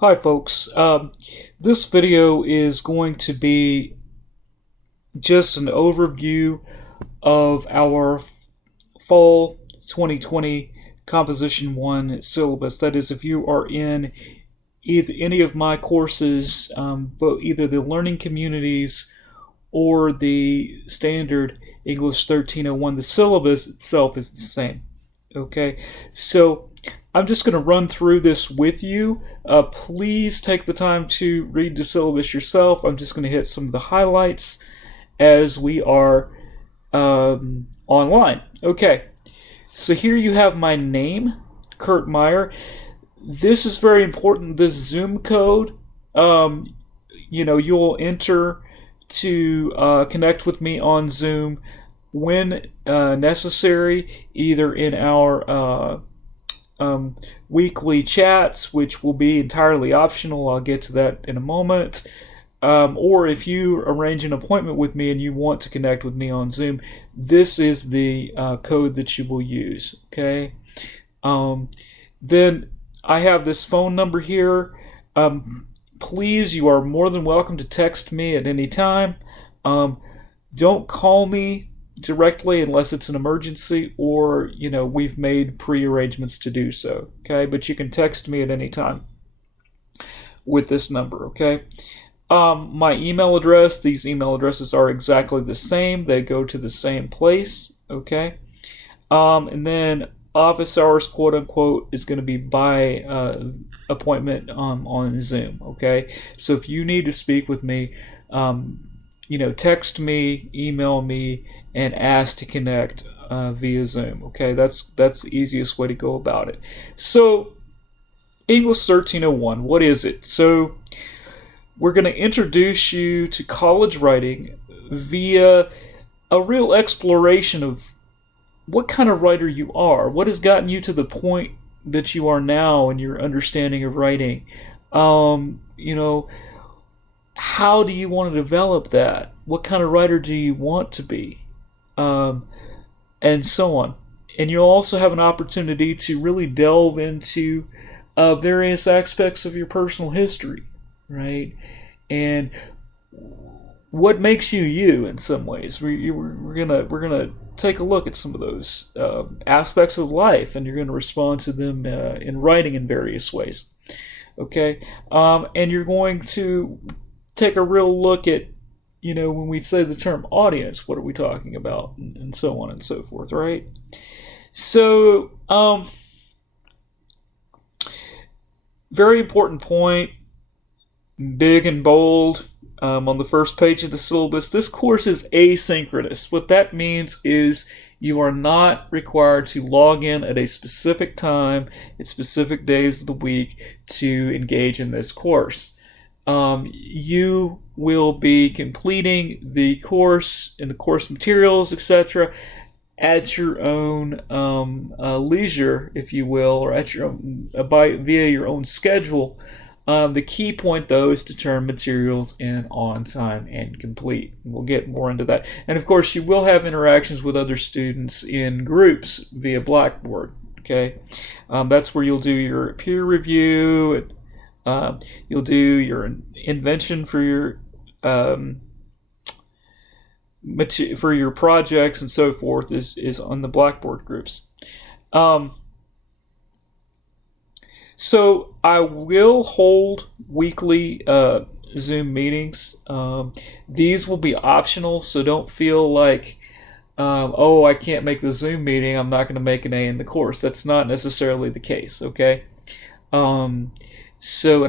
Hi folks, this video is going to be just an overview of our fall 2020 Composition 1 syllabus. That is, if you are in either any of my courses, but either the Learning Communities or the Standard English 1301, the syllabus itself is the same. Okay, so I'm just going to run through this with you. Please take the time to read the syllabus yourself. I'm just going to hit some of the highlights as we are online. Okay, so here you have my name, Kurt Meyer. This is very important. This Zoom code, you'll enter to connect with me on Zoom when necessary, either in our weekly chats, which will be entirely optional. I'll get to that in a moment. Or if you arrange an appointment with me and you want to connect with me on Zoom, this is the code that you will use. Okay. Then I have this phone number here. Please, you are more than welcome to text me at any time. Don't call me directly unless it's an emergency or we've made pre-arrangements to do so. Okay, but you can text me at any time with this number. Okay. My email address, these email addresses are exactly the same. They go to the same place. Okay. And then office hours, quote unquote, is going to be by appointment on Zoom. Okay, so if you need to speak with me, text me, email me, and ask to connect via Zoom. Okay, that's the easiest way to go about it. So English 1301, what is it? So we're going to introduce you to college writing via a real exploration of what kind of writer you are, what has gotten you to the point that you are now in your understanding of writing. How do you want to develop that? What kind of writer do you want to be? And so on. And you'll also have an opportunity to really delve into various aspects of your personal history, right? And what makes you you in some ways. We're gonna take a look at some of those aspects of life, and you're going to respond to them in writing in various ways. Okay, and you're going to take a real look at, when we say the term audience, what are we talking about, and so on and so forth, right? So, very important point, big and bold. On the first page of the syllabus, this course is asynchronous. What that means is you are not required to log in at a specific time at specific days of the week to engage in this course. You will be completing the course and the course materials, etc., at your own leisure, if you will, or at your own via your own schedule. The key point, though, is to turn materials in on time and complete. We'll get more into that. And, of course, you will have interactions with other students in groups via Blackboard. Okay, that's where you'll do your peer review. And, you'll do your invention for your projects and so forth is on the Blackboard groups. So I will hold weekly Zoom meetings. These will be optional, so don't feel like, I can't make the Zoom meeting, I'm not going to make an A in the course. That's not necessarily the case, okay? And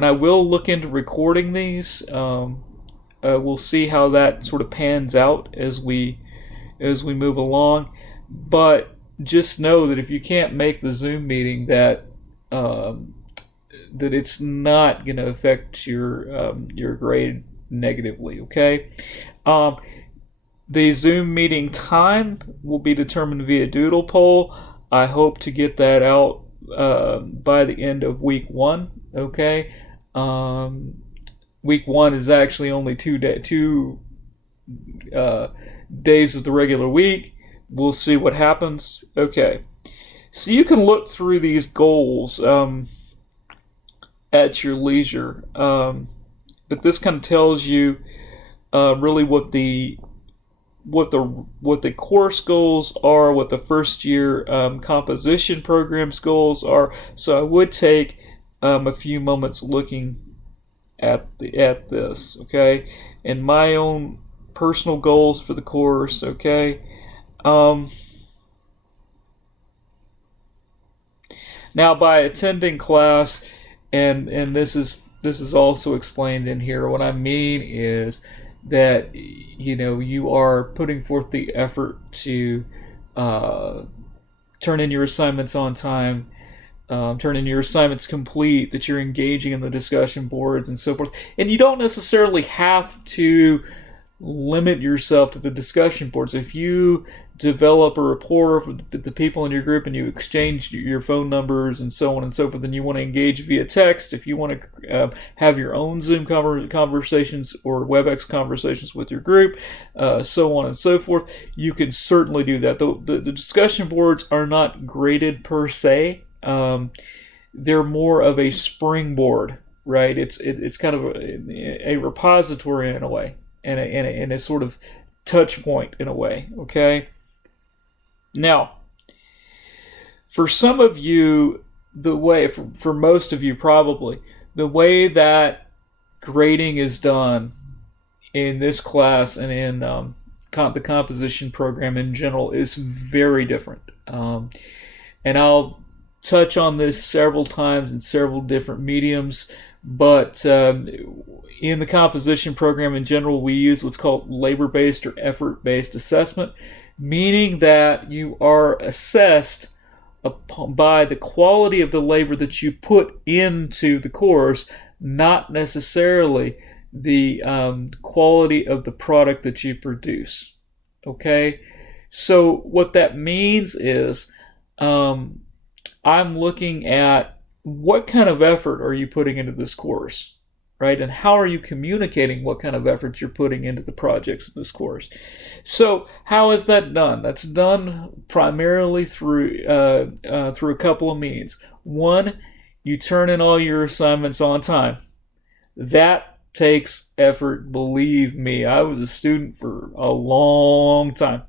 I will look into recording these. We'll see how that sort of pans out as we move along. But just know that if you can't make the Zoom meeting, that it's not going to affect your grade negatively. Okay. The Zoom meeting time will be determined via doodle poll. I hope to get that out by the end of week 1. Okay. Week 1 is actually only 2 days of the regular week. We'll see what happens. Okay. So you can look through these goals. at your leisure. But this kind of tells you really what the course goals are, what the first year composition programs goals are. So I would take a few moments looking at this, okay, and my own personal goals for the course, okay. Um, Now, by attending class, and this is also explained in here. What I mean is that you are putting forth the effort to uh, turn in your assignments on time, turn in your assignments complete, that you're engaging in the discussion boards and so forth. And you don't necessarily have to limit yourself to the discussion boards. If you develop a rapport with the people in your group and you exchange your phone numbers and so on and so forth, then you want to engage via text. If you want to have your own Zoom conversations or WebEx conversations with your group, so on and so forth, you can certainly do that. The discussion boards are not graded per se. They're more of a springboard, right? It's kind of a repository in a way, and a sort of touch point in a way, okay? Now, for some of you, for most of you probably, the way that grading is done in this class and in the composition program in general is very different. And I'll touch on this several times in several different mediums, but in the composition program in general, we use what's called labor-based or effort-based assessment, meaning that you are assessed by the quality of the labor that you put into the course, not necessarily the quality of the product that you produce. Okay? So what that means is I'm looking at what kind of effort are you putting into this course, right? And how are you communicating what kind of efforts you're putting into the projects of this course? So how is that done? That's done primarily through a couple of means. One, you turn in all your assignments on time. That takes effort. Believe me, I was a student for a long time.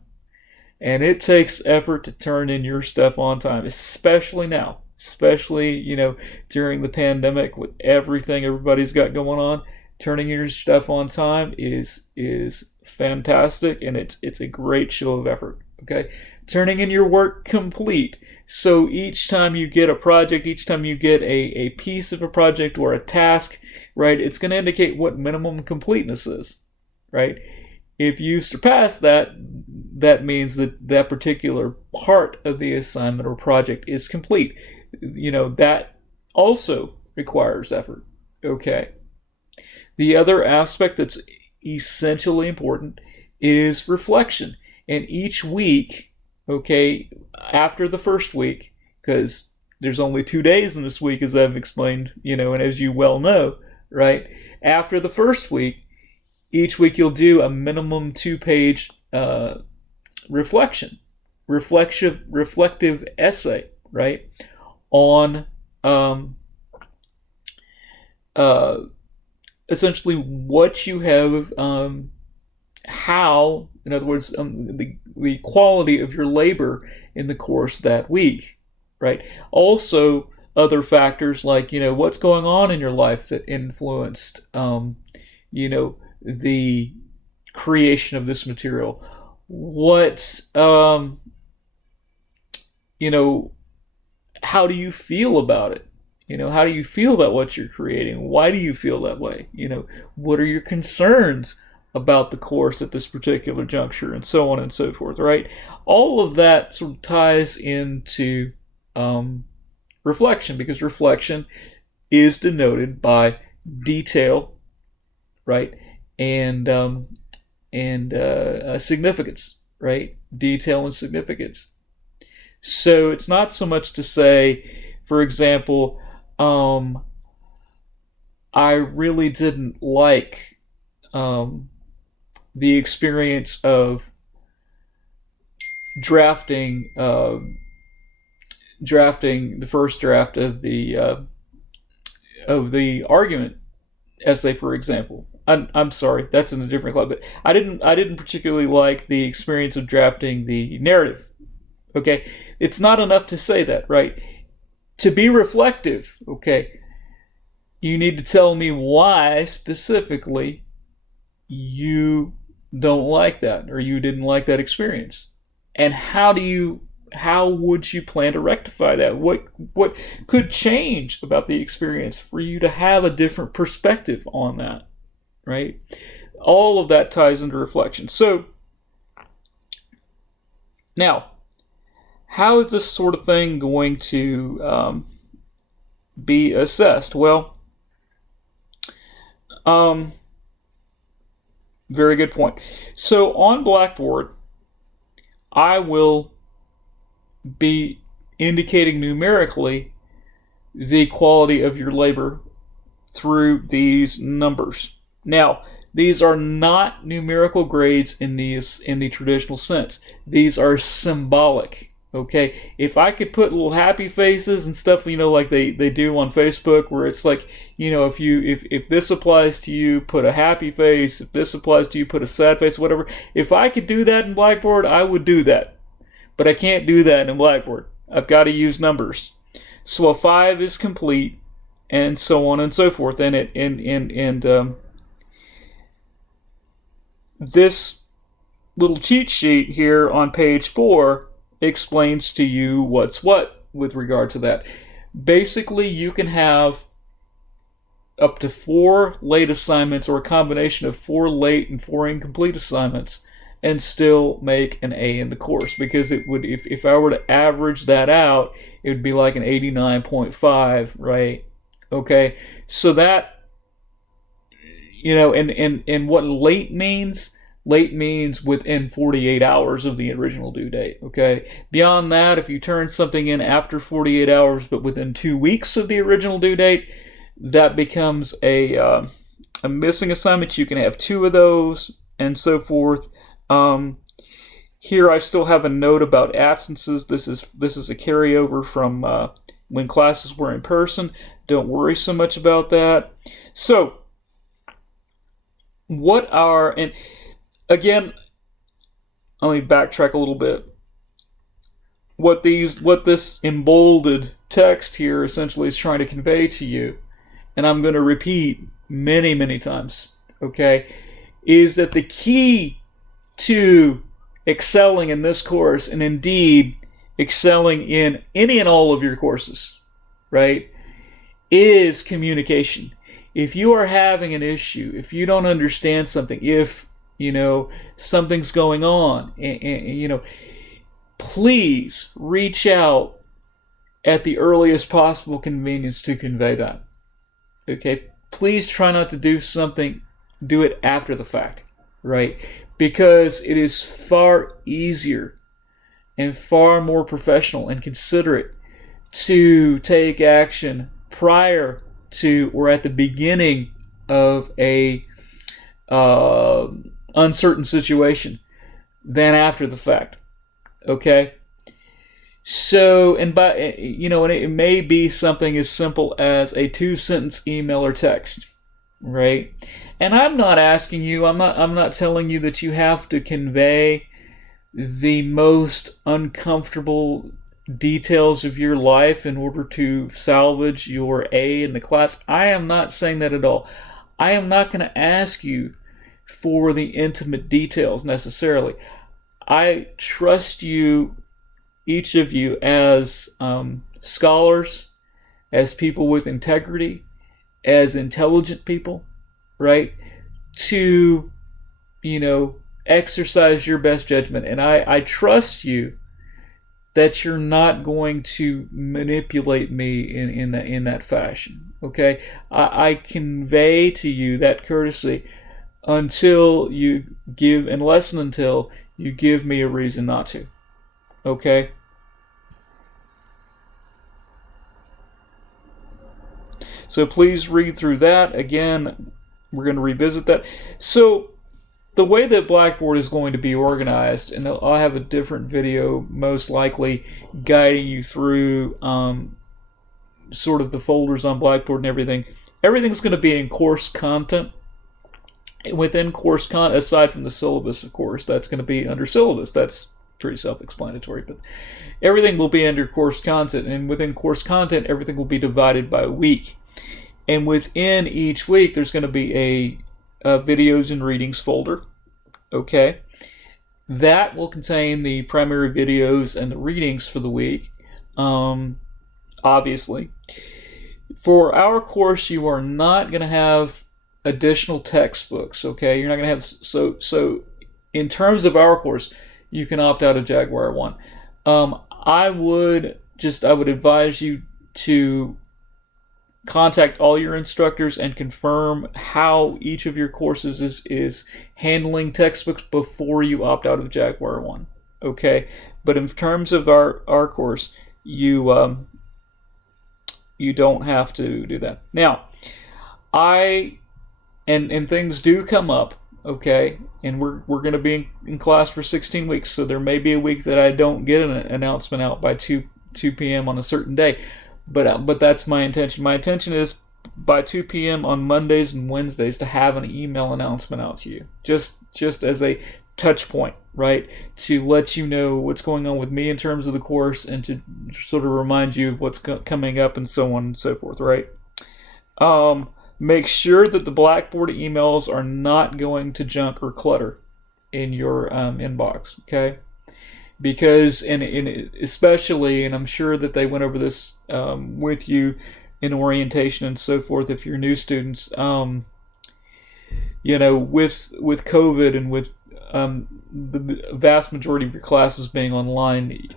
And it takes effort to turn in your stuff on time, especially now. Especially, during the pandemic with everything everybody's got going on. Turning your stuff on time is fantastic, and it's a great show of effort. Okay? Turning in your work complete. So each time you get a project, each time you get a piece of a project or a task, right, it's going to indicate what minimum completeness is, right? If you surpass that, that means that that particular part of the assignment or project is complete. That also requires effort. Okay. The other aspect that's essentially important is reflection. And each week, okay, after the first week, because there's only 2 days in this week, as I've explained, and as you well know, right? After the first week, each week you'll do a minimum 2-page reflective essay, right, on essentially what you have, how, in other words, the quality of your labor in the course that week, right? Also, other factors like, what's going on in your life that influenced, the creation of this material. What, how do you feel about it? How do you feel about what you're creating? Why do you feel that way? What are your concerns about the course at this particular juncture, and so on and so forth, right? All of that sort of ties into reflection, because reflection is denoted by detail, right? And significance, right? Detail and significance. So it's not so much to say, for example, I really didn't like the experience of drafting the first draft of the the argument essay, for example. I'm sorry, that's in a different club, but I didn't particularly like the experience of drafting the narrative. Okay, it's not enough to say that, right? To be reflective, okay, you need to tell me why specifically you don't like that, or you didn't like that experience, and how would you plan to rectify that? What could change about the experience for you to have a different perspective on that, right? All of that ties into reflection. So now, how is this sort of thing going to be assessed? Well, very good point. So on Blackboard, I will be indicating numerically the quality of your labor through these numbers. Now, these are not numerical grades in the traditional sense. These are symbolic. Okay, if I could put little happy faces and stuff, like they do on Facebook, where it's like, if this applies to you, put a happy face. If this applies to you, put a sad face, whatever. If I could do that in Blackboard, I would do that. But I can't do that in Blackboard. I've got to use numbers. So a 5 is complete, and so on and so forth. And this little cheat sheet here on page 4 explains to you what's what with regard to that. Basically, you can have up to 4 late assignments, or a combination of 4 late and 4 incomplete assignments, and still make an A in the course, because it would, if I were to average that out, it would be like an 89.5, right? Okay, so that, and what late means within 48 hours of the original due date, okay? Beyond that, if you turn something in after 48 hours but within 2 weeks of the original due date, that becomes a missing assignment. You can have 2 of those, and so forth. Here I still have a note about absences. This is a carryover from when classes were in person. Don't worry so much about that. So, and again, let me backtrack a little bit. What this embolded text here essentially is trying to convey to you, and I'm going to repeat many, many times, okay, is that the key to excelling in this course, and indeed excelling in any and all of your courses, right, is communication. If you are having an issue, if you don't understand something, if something's going on, and please reach out at the earliest possible convenience to convey that. Okay, please try not to do it after the fact, right? Because it is far easier and far more professional and considerate to take action prior to or at the beginning of a uncertain situation than after the fact. Okay? So, and it may be something as simple as a 2-sentence email or text, right? And I'm not asking you, I'm not telling you that you have to convey the most uncomfortable details of your life in order to salvage your A in the class. I am not saying that at all. I am not going to ask you for the intimate details necessarily. I trust you, each of you, as scholars, as people with integrity, as intelligent people, right, to, exercise your best judgment. And I trust you that you're not going to manipulate me in that fashion, okay? I convey to you that courtesy until you give, unless and until you give me a reason not to, okay? So please read through that. Again, we're going to revisit that. So the way that Blackboard is going to be organized, and I'll have a different video most likely guiding you through sort of the folders on Blackboard and everything. Everything's going to be in course content. Within course content, aside from the syllabus, of course, that's going to be under syllabus. That's pretty self-explanatory, but everything will be under course content, and within course content, everything will be divided by week. And within each week, there's going to be a videos and readings folder. Okay, that will contain the primary videos and the readings for the week. Obviously, for our course, you are not going to have additional textbooks. Okay, you're not going to have so. In terms of our course, you can opt out of Jaguar 1. I would advise you to contact all your instructors and confirm how each of your courses is handling textbooks before you opt out of Jaguar 1. Okay, but in terms of our course, you don't have to do that. Now, and things do come up. Okay, and we're going to be in class for 16 weeks, so there may be a week that I don't get an announcement out by 2 p.m. on a certain day, but that's my intention. My intention is by 2 p.m. on Mondays and Wednesdays to have an email announcement out to you, just as a touch point, right, to let you know what's going on with me in terms of the course and to sort of remind you of what's coming up and so on and so forth, right? Make sure that the Blackboard emails are not going to junk or clutter in your inbox, okay? Because, and especially, and I'm sure that they went over this with you in orientation and so forth if you're new students, with COVID and with the vast majority of your classes being online,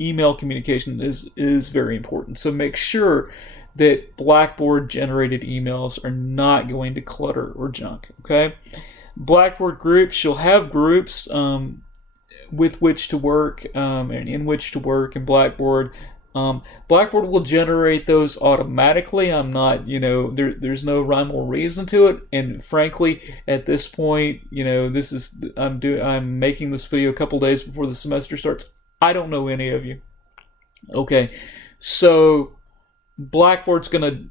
email communication is very important. So make sure that Blackboard generated emails are not going to clutter or junk, okay? Blackboard groups, you'll have groups with which to work and in which to work in Blackboard. Blackboard will generate those automatically. I'm not, there's no rhyme or reason to it. And frankly, at this point, I'm making this video a couple days before the semester starts. I don't know any of you. Okay, so Blackboard's going to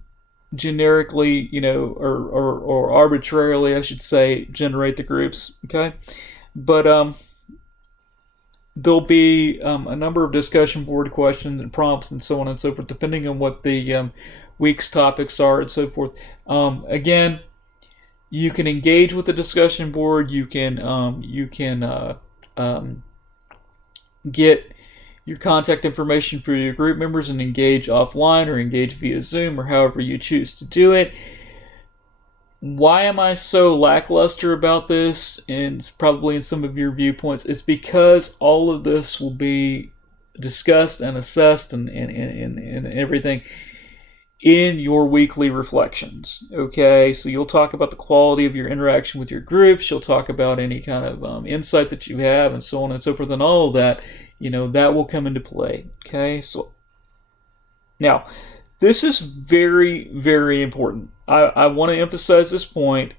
generically, or arbitrarily, I should say, generate the groups, okay? But there'll be a number of discussion board questions and prompts and so on and so forth, depending on what the week's topics are and so forth. Again, you can engage with the discussion board. You can get your contact information for your group members and engage offline or engage via Zoom or however you choose to do it. Why am I so lackluster about this? And probably in some of your viewpoints, it's because all of this will be discussed and assessed and everything in your weekly reflections. Okay, so you'll talk about the quality of your interaction with your groups. You'll talk about any kind of insight that you have and so on and so forth, and all of that. That will come into play. Okay, so now this is very, very important. I want to emphasize this point.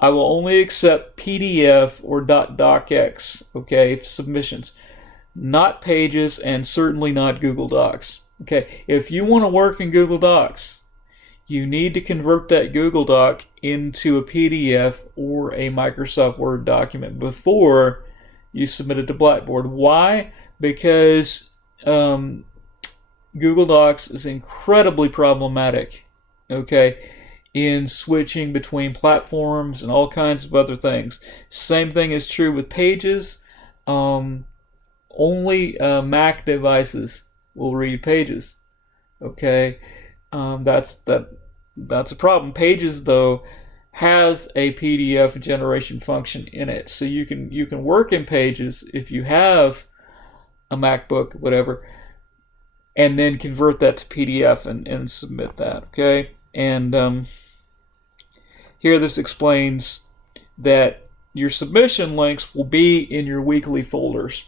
I will only accept PDF or .docx, okay, submissions, not Pages, and certainly not Google Docs. Okay, if you want to work in Google Docs, you need to convert that Google Doc into a PDF or a Microsoft Word document before you submit it to Blackboard. Why? Because Google Docs is incredibly problematic, okay, in switching between platforms and all kinds of other things. Same thing is true with Pages. Only Mac devices will read Pages, okay. That's a problem. Pages, though, has a PDF generation function in it, so you can work in Pages if you have a MacBook, whatever, and then convert that to PDF and submit that, okay? And here this explains that your submission links will be in your weekly folders,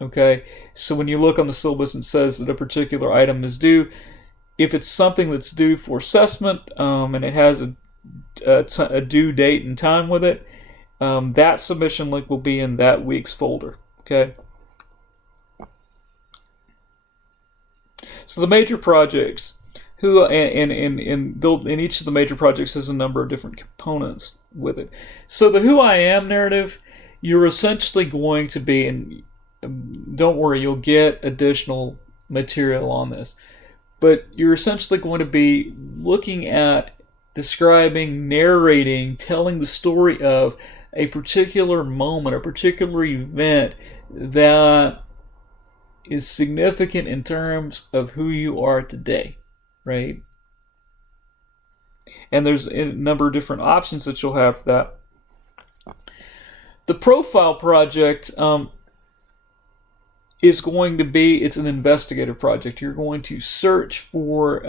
okay? So when you look on the syllabus and it says that a particular item is due, if it's something that's due for assessment and it has a due date and time with it, that submission link will be in that week's folder, okay? So the major projects. who and each of the major projects has a number of different components with it. So the who I am narrative, you're essentially going to be, and don't worry, you'll get additional material on this, but you're essentially going to be looking at describing, narrating, telling the story of a particular moment, a particular event that is significant in terms of who you are today, right? And there's a number of different options that you'll have for that. The profile project is going to be, it's an investigative project. You're going to search for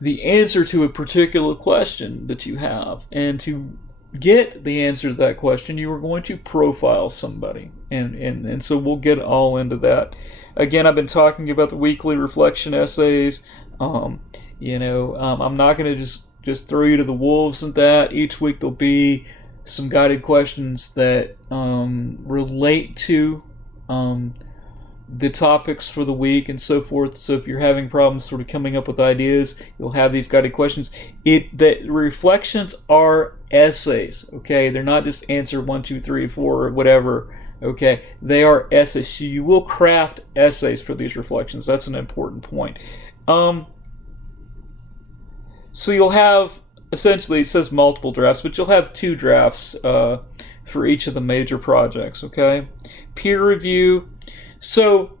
the answer to a particular question that you have. And to get the answer to that question, you are going to profile somebody. And so we'll get all into that. Again, I've been talking about the weekly reflection essays. I'm not going to just throw you to the wolves with that. Each week there'll be some guided questions that relate to the topics for the week and so forth. So if you're having problems sort of coming up with ideas, you'll have these guided questions. The reflections are essays, okay? They're not just answer 1, 2, 3, 4, or whatever, okay? They are essays. So you will craft essays for these reflections. That's an important point. So you'll have, essentially, it says multiple drafts, but you'll have 2 drafts for each of the major projects, okay? Peer review. So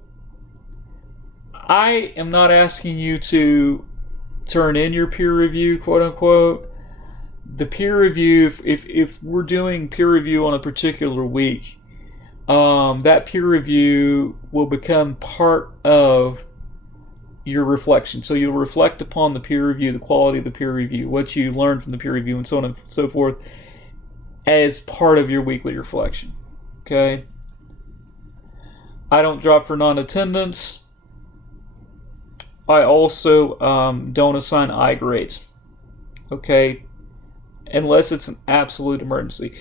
I am not asking you to turn in your peer review, quote unquote. The peer review, if we're doing peer review on a particular week, that peer review will become part of your reflection. So you'll reflect upon the peer review, the quality of the peer review, what you learned from the peer review, and so on and so forth, as part of your weekly reflection. Okay? I don't drop for non-attendance. I also don't assign I grades. Okay? Unless it's an absolute emergency.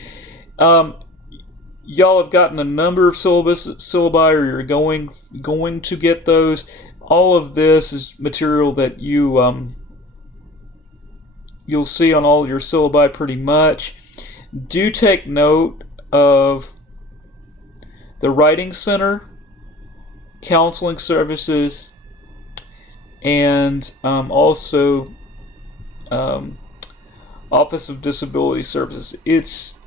Y'all have gotten a number of syllabi, or you're going to get those. All of this is material that you'll see on all your syllabi pretty much. Do take note of the Writing Center, counseling services, and also Office of Disability Services. It's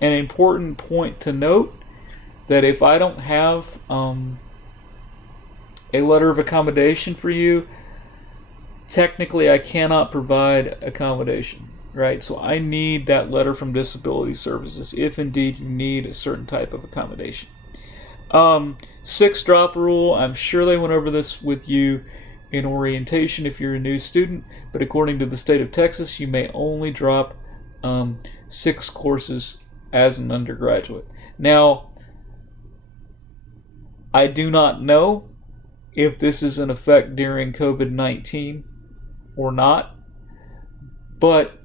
an important point to note that if I don't have a letter of accommodation for you, technically I cannot provide accommodation, right? So I need that letter from Disability Services if indeed you need a certain type of accommodation. 6 drop rule, I'm sure they went over this with you in orientation if you're a new student, but according to the state of Texas, you may only drop 6 courses as an undergraduate. Now, I do not know if this is in effect during COVID-19 or not, but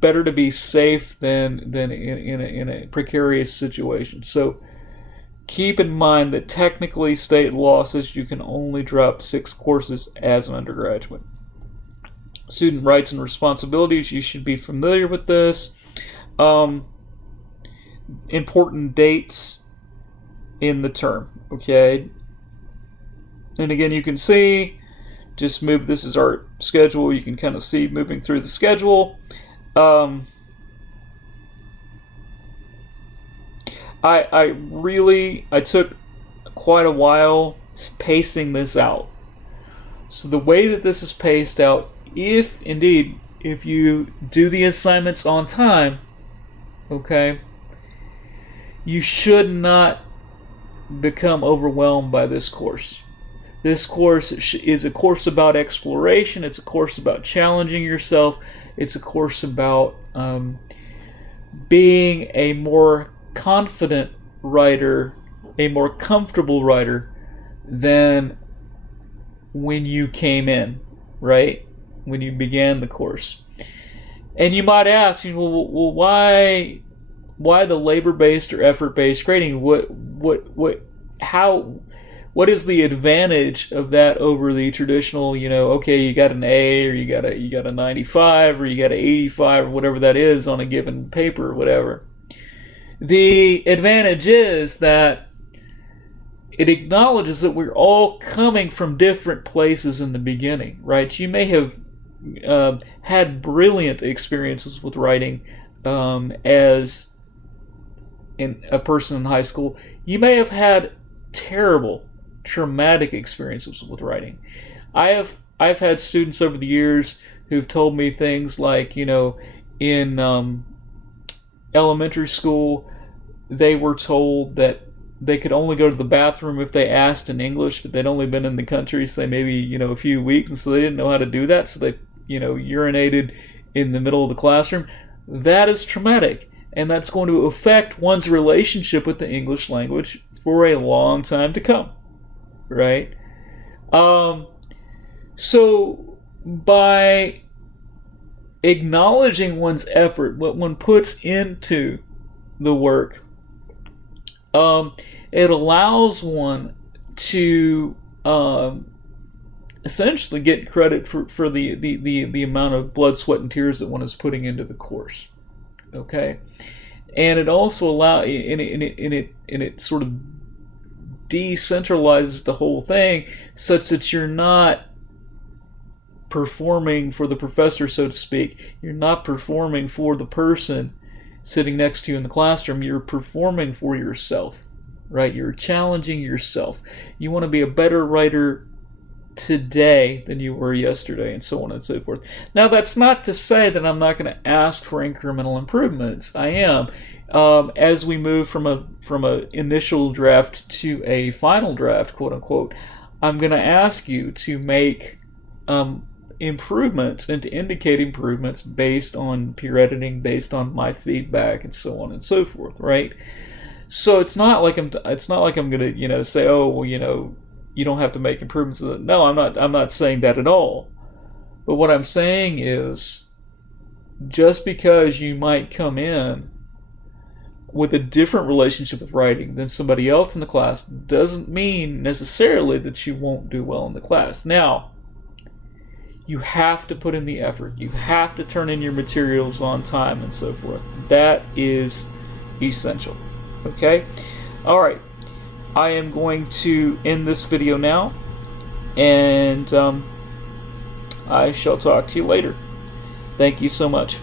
better to be safe than in a precarious situation. So keep in mind that technically state law says you can only drop 6 courses as an undergraduate. Student rights and responsibilities, you should be familiar with this. Important dates in the term, okay? And again, you can see, just move, this is our schedule. You can kind of see moving through the schedule. I took quite a while pacing this out. So the way that this is paced out, if you do the assignments on time, okay, you should not become overwhelmed by this course. This course is a course about exploration. It's a course about challenging yourself. It's a course about being a more confident writer, a more comfortable writer than when you came in, right? When you began the course. And you might ask, well, why why the labor-based or effort-based grading? What what is the advantage of that over the traditional, okay, you got an A, or you got a 95, or you got an 85, or whatever that is on a given paper or whatever. The advantage is that it acknowledges that we're all coming from different places in the beginning, right? You may have had brilliant experiences with writing as a person in high school. You may have had terrible, traumatic experiences with writing. I've had students over the years who've told me things like, in elementary school, they were told that they could only go to the bathroom if they asked in English, but they'd only been in the country, say maybe, a few weeks, and so they didn't know how to do that, so they, urinated in the middle of the classroom. That is traumatic, and that's going to affect one's relationship with the English language for a long time to come, right? So by acknowledging one's effort, what one puts into the work, it allows one to essentially get credit for the amount of blood, sweat, and tears that one is putting into the course. Okay, and it also it sort of decentralizes the whole thing, such that you're not performing for the professor, so to speak. You're not performing for the person sitting next to you in the classroom. You're performing for yourself, right? You're challenging yourself. You want to be a better writer today than you were yesterday, and so on and so forth. Now, that's not to say that I'm not going to ask for incremental improvements. I am. As we move from a initial draft to a final draft, quote unquote, I'm going to ask you to make improvements and to indicate improvements based on peer editing, based on my feedback, and so on and so forth, right? So it's not like I'm going to say, oh, well, you don't have to make improvements. No, I'm not saying that at all. But what I'm saying is, just because you might come in with a different relationship with writing than somebody else in the class doesn't mean necessarily that you won't do well in the class. Now, you have to put in the effort. You have to turn in your materials on time and so forth. That is essential. Okay? All right. I am going to end this video now, and I shall talk to you later. Thank you so much.